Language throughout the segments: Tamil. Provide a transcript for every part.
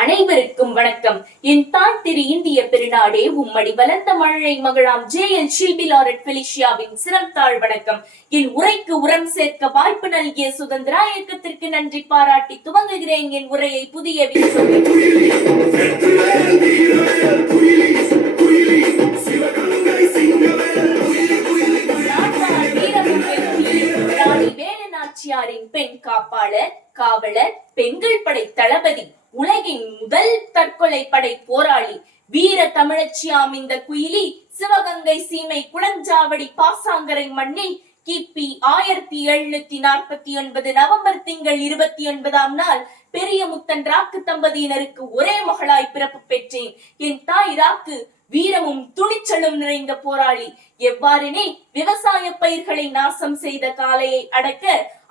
அனைவருக்கும் வணக்கம். என் தாய் திரு இந்திய பெருநாடே, உம்மடி வளர்ந்த மழை மகளாம் JL ஷில்பி லாரட் பெலிஷியாவின் சிறந்தாழ் வணக்கம். என் உரைக்கு உரம் சேர்க்க வாய்ப்பு நல்கிய சுதந்திரா இயக்கத்திற்கு நன்றி பாராட்டி துவங்குகிறேன் என் உரையை. புதிய நாச்சியாரின் பெண் காப்பாளர், காவலர், பெண்கள் படை தளபதி, உலகின் முதல் தற்கொலை படை போராளி, வீர தமிழச்சியாம் இந்த குயிலி, சிவகங்கை சீமை குளஞ்சாவடி பாசாங்கரை மண்ணில் கிபி 1749 நவம்பர் திங்கள் 29ஆம் நாள் பெரிய முத்தன் ராக்கு தம்பதியினருக்கு ஒரே மகளாய் பிறப்பு பெற்றேன். என் தாய் ராக்கு வீரமும் துணிச்சலும் நிறைந்த போராளி. எவ்வாறெனே விவசாய பயிர்களை நாசம் செய்த காளையை அடக்க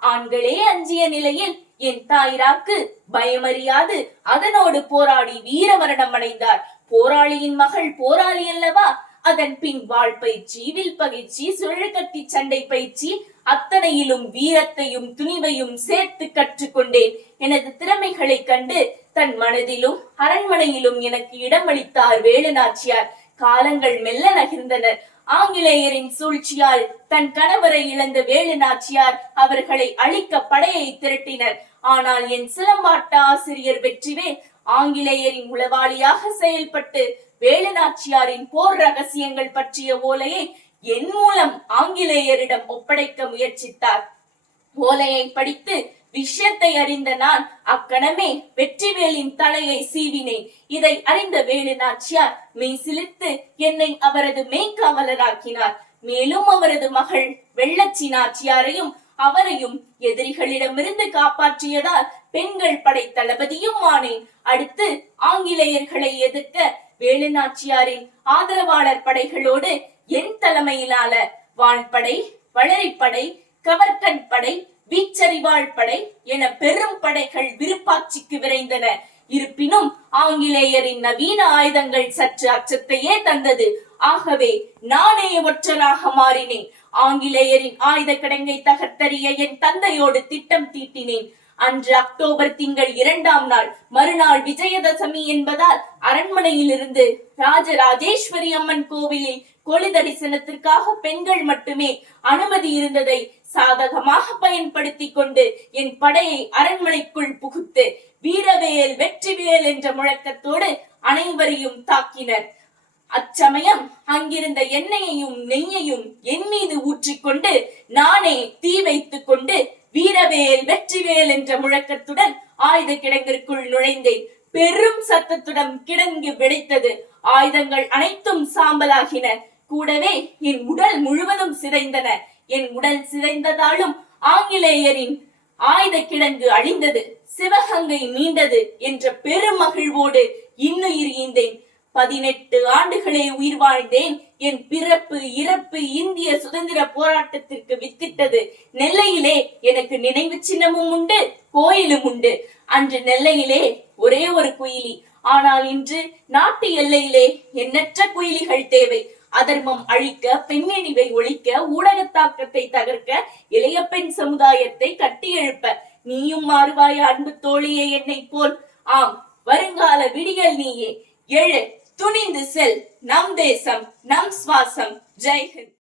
ஆண்களே அஞ்சிய நிலையில் என் தாய் ராக்கு பயமறியாது அதனோடு போராடி வீர மரணம் அடைந்தார். போராளியின் மகள் போராளி அல்லவா? அதன் பின் வாழ் பயிற்சி, வில் பயிற்சி, சுழற்கத்தி சண்டை பயிற்சி, அத்தனையிலும் வீரத்தையும் துணிவையும் சேர்த்து கற்றுக்கொண்டேன். எனது திறமைகளை கண்டு தன் மனதிலும் அரண்மனையிலும் எனக்கு இடமளித்தார் வேலுநாச்சியார். காலங்கள் மெல்ல நகர்ந்தனர். ஆங்கிலேயரின் சூழ்ச்சியால் தன் கணவரை இழந்த வேலுநாச்சியார் அவர்களை அழிக்க படையை திரட்டினர். ஆனால் என் சிலம்பாட்ட ஆசிரியர் வெற்றிவேல் ஆங்கிலேயரின் உளவாளியாக செயல்பட்டு வேலுநாச்சியாரின் போர் ரகசியங்கள் பற்றிய ஓலையை என் மூலம் ஆங்கிலேயரிடம் ஒப்படைக்க முயற்சித்தார். ஓலையை படித்து விஷயத்தை அறிந்த நான் அக்கணமே வெற்றிவேலின் தலையை சீவினேன். இதை அறிந்த வேலுநாச்சியார் மெய் சிலிர்த்து என்னை அவரது மெய்காவலராக்கினார். மேலும் அவரது மகள் வெள்ளச்சி நாச்சியாரையும் அவரையும் எதிரிகளிடமிருந்து காப்பாற்றியதால் பெண்கள் படை தளபதியும் ஆனேன். அடுத்து ஆங்கிலேயர்களை எதிர்க்க வேலுநாச்சியாரின் ஆதரவாளர் படைகளோடு என் தலைமையிலான வான்படை, வளரிப்படை, கவர்கண் படை, வீச்சரிவாள் படை என பெரும் படைகள் விருப்பாட்சிக்கு விரைந்தன. இருப்பினும் ஆங்கிலேயரின் நவீன ஆயுதங்கள் சற்று அச்சத்தையே தந்தது. ஆகவே நானே ஒற்றராக மாறினேன். ஆங்கிலேயரின் ஆயுத கிடங்கை தகர்த்தறிய என் தந்தையோடு திட்டம் தீட்டினேன். அன்று அக்டோபர் திங்கள் 2ஆம் நாள், மறுநாள் விஜயதசமி என்பதால் அரண்மனையிலிருந்து ராஜராஜேஸ்வரி அம்மன் கோவிலில் கொலி தரிசனத்திற்காக பெண்கள் மட்டுமே அனுமதி இருந்ததை சாதகமாக பயன்படுத்தி கொண்டு என் படையை அரண்மனைக்குள் புகுத்து வீரவேல் வெற்றிவேல் என்ற முழக்கத்தோடு அனைவரையும் தாக்கினர். அச்சமயம் அங்கிருந்த எண்ணெயையும் நெய்யையும் என் மீது ஊற்றிக்கொண்டு நானே தீ வைத்துக் கொண்டு வீரவேல் வெற்றிவேல் என்ற முழக்கத்துடன் ஆயுத கிடங்கிற்குள் நுழைந்தேன். பெரும் சத்தத்துடன் கிடங்கு வெடித்தது. ஆயுதங்கள் அனைத்தும் சாம்பலாகின. கூடவே என் உடல் முழுவதும் சிதைந்தன. என் உடல் சிதைந்ததாலும் ஆங்கிலேயரின் ஆயுத கிடங்கு அழிந்தது, சிவகங்கை மீண்டது என்ற பெரும் மகிழ்வோடு இன்னுயிர் ஈந்தேன். 18 ஆண்டுகளே உயிர் வாழ்ந்தேன். என் பிறப்பு இறப்பு இந்திய சுதந்திர போராட்டத்திற்கு வித்திட்டது. நெல்லையிலே எனக்கு நினைவு சின்னமும் உண்டு, கோயிலும் உண்டு. அன்று நெல்லையிலே ஒரே ஒரு குயிலி. ஆனால் இன்று நாட்டு எல்லையிலே எண்ணற்ற குயிலிகள் தேவை. அதர்மம் அழிக்க, பெண்ணிணிவை ஒழிக்க, ஊடக தாக்கத்தை தகர்க்க, இளைய பெண் சமுதாயத்தை கட்டி எழுப்ப நீயும் மாறுவாய அன்பு தோழியே என்னை போல். ஆம், வருங்கால விடியல் நீயே. எழு, துணிந்து செல். நம் தேசம், நம் சுவாசம். ஜெய் ஹிந்த்.